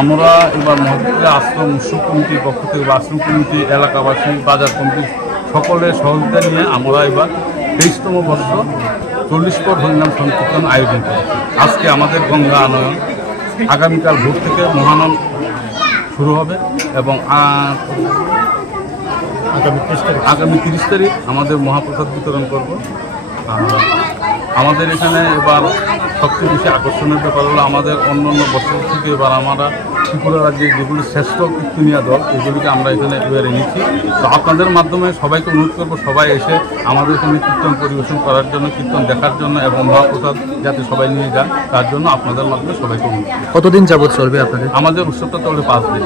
আমরা এবার মহাপুরের আশ্রম উৎসব কমিটির পক্ষ থেকে বা আশ্রম কমিটি এলাকাবাসী বাজার কমিটি সকলের সহযোগিতা নিয়ে আমরা এবার 23তম বর্ষ 40 পর হরিনাম সংকীর্তন আয়োজন করেছি। আজকে আমাদের গঙ্গা আনয়ন, আগামীকাল ভোর থেকে মহানাম শুরু হবে এবং আগামী 30 তারিখ আমাদের মহাপ্রসাদ বিতরণ করব। আমাদের এখানে এবার সবচেয়ে বেশি আকর্ষণের ব্যাপার হলো আমাদের অন্য বছর থেকে এবার আমরা ত্রিপুরা রাজ্যে যেগুলি শ্রেষ্ঠ কীর্তনীয় দল এগুলিকে আমরা এখানে এবার এনেছি। তো আপনাদের মাধ্যমে সবাইকে অনুরোধ করবো সবাই এসে আমাদের এখানে কীর্তন পরিবেশন করার জন্য, কীর্তন দেখার জন্য এবং মহাপ্রসাদ যাতে সবাই নিয়ে যান তার জন্য আপনাদের মাধ্যমে সবাইকে অনুরোধ। কতদিন যাবত চলবে আপনাদের? আমাদের উৎসবটা চলবে 5 দিন।